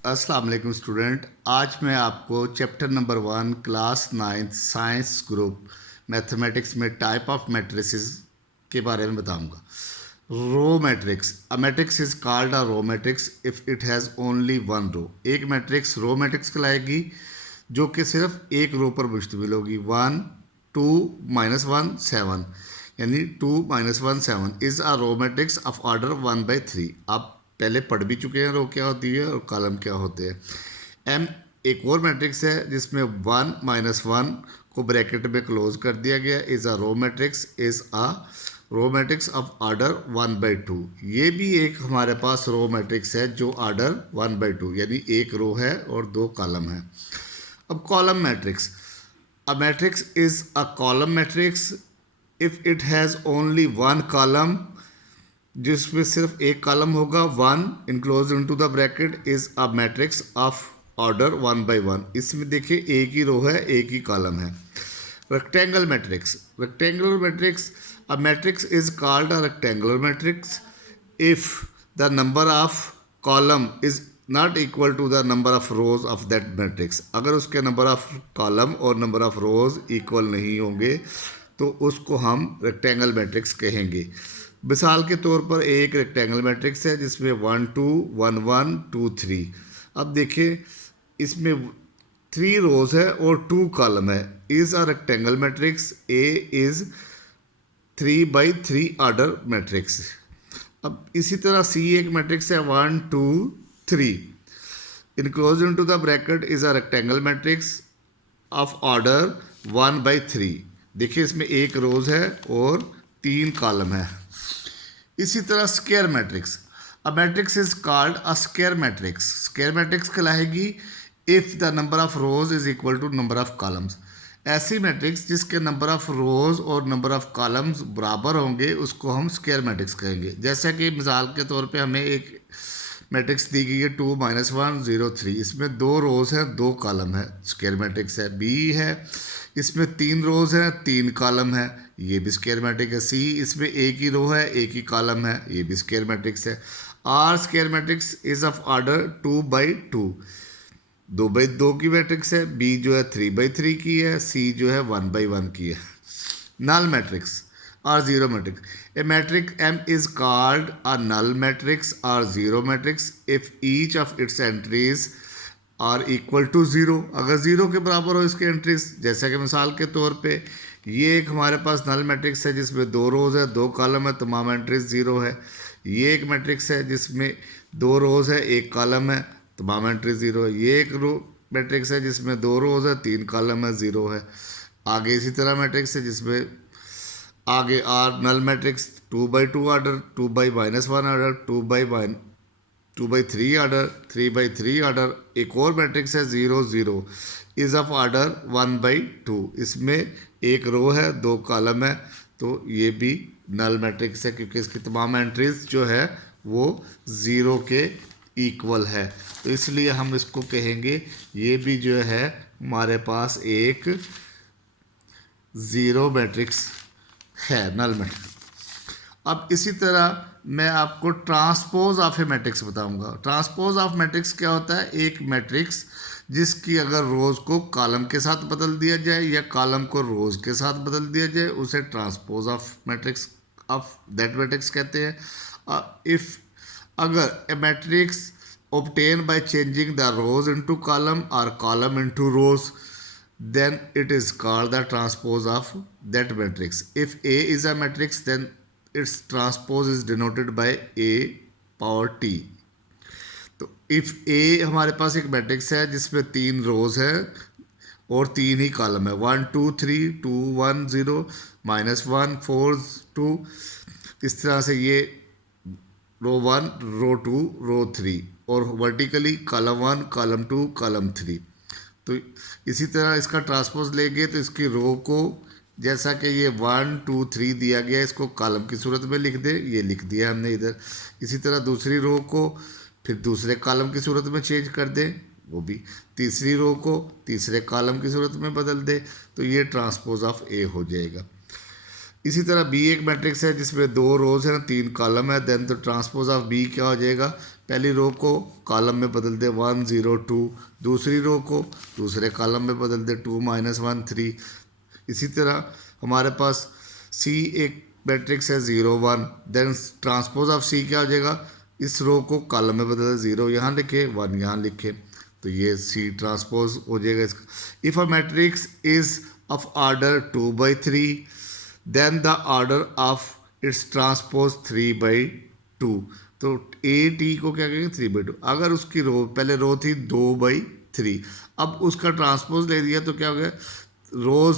अस्सलाम वालेकुम स्टूडेंट। आज मैं आपको chapter number 1 class 9 science group mathematics में टाइप ऑफ मैट्रिसेस के बारे में बताऊंगा। Row matrix, a matrix is called a row matrix if it has only one row. एक मैट्रिक्स रो मैट्रिक्स कहलाएगी जो कि सिर्फ एक रो पर मुश्तमिल होगी। 1 2 -1 7, यानी 2 -1 7 is a row matrix of order 1/3। आप पहले पढ़ भी चुके हैं रो क्या होती है और कॉलम क्या होते हैं। एम एक और मैट्रिक्स है जिसमें 1 -1 को ब्रैकेट में क्लोज कर दिया गया। Is a row matrix is a row matrix of order 1/2। ये भी एक हमारे पास रो मैट्रिक्स है जो ऑर्डर 1/2 यानी एक रो है और दो कॉलम है। अब column matrix, a matrix is a column matrix if it has only one column, जिसमें सिर्फ एक कॉलम होगा। 1 enclose into the bracket is a matrix of order 1/1। इसमें देखिए एक ही रो है, एक ही कॉलम है। Rectangle matrix, rectangular matrix, a matrix is called a rectangular matrix if the number of column is not equal to the number of rows of that matrix. अगर उसके नंबर ऑफ कॉलम और number of rose equal नहीं होंगे तो उसको हम rectangle matrix कहेंगे। मिसाल के तौर पर एक रेक्टेंगल मैट्रिक्स है जिसमें 1 2 1 1 2 3। अब देखिए इसमें 3 रोज है और 2 कॉलम है। Is a rectangle matrix. A is 3/3 order matrix. अब इसी तरह सी एक मैट्रिक्स है 1 2 3। Enclose into the bracket is a rectangle matrix of order 1/3। देखिए इसमें एक रोज है और 3 कॉलम है। इसी तरह square matrix, a matrix is called a square matrix. Square matrix कहलाएगी if the number of rows is equal to number of columns. ऐसी मैट्रिक्स जिसके नंबर ऑफ रोज और नंबर ऑफ कॉलम्स बराबर होंगे उसको हम स्क्वायर मैट्रिक्स कहेंगे। जैसा कि मिसाल के तौर पे हमें एक मैट्रिक्स दी गई है 2 -1 0 3। इसमें 2 रोज हैं 2 कॉलम है, स्क्वायर मैट्रिक्स है। बी है, इसमें 3 रोज हैं 3 कॉलम है, ये भी स्क्वायर मैट्रिक्स है। सी इसमें एक ही रो है एक ही कॉलम है, ये भी स्क्वायर मैट्रिक्स है। Are square matrix is of order 2/2, 2/2 की मैट्रिक्स है। बी जो है 3/3 की है। सी जो है 1/1 की है। नल मैट्रिक्स और zero matrix, a matrix M is called a null matrix और zero matrix if each of its entries are equal to zero. अगर ज़ीरो के बराबर हो इसके एंट्रीज, जैसा कि मिसाल के तौर पे ये एक हमारे पास नल मैट्रिक्स है जिसमें 2 रोज़ है 2 कॉलम है, तमाम एंट्रीज ज़ीरो है। ये एक मैट्रिक्स है जिसमें 2 रोज़ है 1 कॉलम है, तमाम एंट्रीज ज़ीरो है। ये एक मैट्रिक्स है जिसमें 2 रोज़ है 3 कॉलम है, ज़ीरो है। आगे इसी तरह मैट्रिक्स है जिसमें आगे are null matrix 2/2 order, 2/-1 order, 2/3 order, 3/3 order. एक और मैट्रिक्स है 0 0 इज ऑफ ऑर्डर 1/2। इसमें एक रो है 2 कॉलम है, तो ये भी नल मैट्रिक्स है क्योंकि इसकी तमाम एंट्रीज जो है वो ज़ीरो के इक्वल है, तो इसलिए हम इसको कहेंगे ये भी जो है हमारे पास एक ज़ीरो मैट्रिक्स है, नल मैट्रिक्स। अब इसी तरह मैं आपको ट्रांसपोज ऑफ ए मैट्रिक्स बताऊंगा। ट्रांसपोज ऑफ मैट्रिक्स क्या होता है? एक मैट्रिक्स जिसकी अगर रोज को कॉलम के साथ बदल दिया जाए या कॉलम को रोज के साथ बदल दिया जाए उसे transpose of matrix of that matrix कहते हैं। इफ अगर ए matrix obtained by changing the rows into column or column into rows, then it is called the transpose of that matrix. If A is a matrix, then its transpose is denoted by A power T. तो if A हमारे पास एक matrix है जिसमें 3 रोज है और 3 ही column है, 1 2 3 2 1 0 -1 4 2। इस तरह से ये रो 1 रो 2 रो 3 और वर्टिकली कॉलम 1 कॉलम 2 कॉलम 3। तो इसी तरह इसका ट्रांसपोज लेंगे तो इसकी रो को, जैसा कि ये 1 2 3 दिया गया, इसको कॉलम की सूरत में लिख दे, ये लिख दिया हमने इधर। इसी तरह दूसरी रो को फिर दूसरे कॉलम की सूरत में चेंज कर दे, वो भी तीसरी रो को तीसरे कॉलम की सूरत में बदल दे, तो ये ट्रांसपोज ऑफ ए हो जाएगा। इसी तरह बी एक मैट्रिक्स है जिसमें 2 रोज हैं 3 कॉलम है, देन तो ट्रांसपोज ऑफ बी क्या हो जाएगा? पहली रो को कॉलम में बदल दे 1 0 2, दूसरी रो को दूसरे कॉलम में बदल दे 2 -1 3। इसी तरह हमारे पास सी एक मैट्रिक्स है 0 1, देन ट्रांसपोज ऑफ सी क्या हो जाएगा, इस रो को कॉलम में बदल दे, 0 यहाँ लिखे 1 यहाँ लिखे, तो ये सी ट्रांसपोज हो जाएगा इसका। If a matrix is of order 2/3 then the order of its transpose 3/2। तो ए टी को क्या कहेंगे 3/2। अगर उसकी रो पहले रो थी 2/3, अब उसका ट्रांसपोज ले दिया तो क्या हो गया, रोज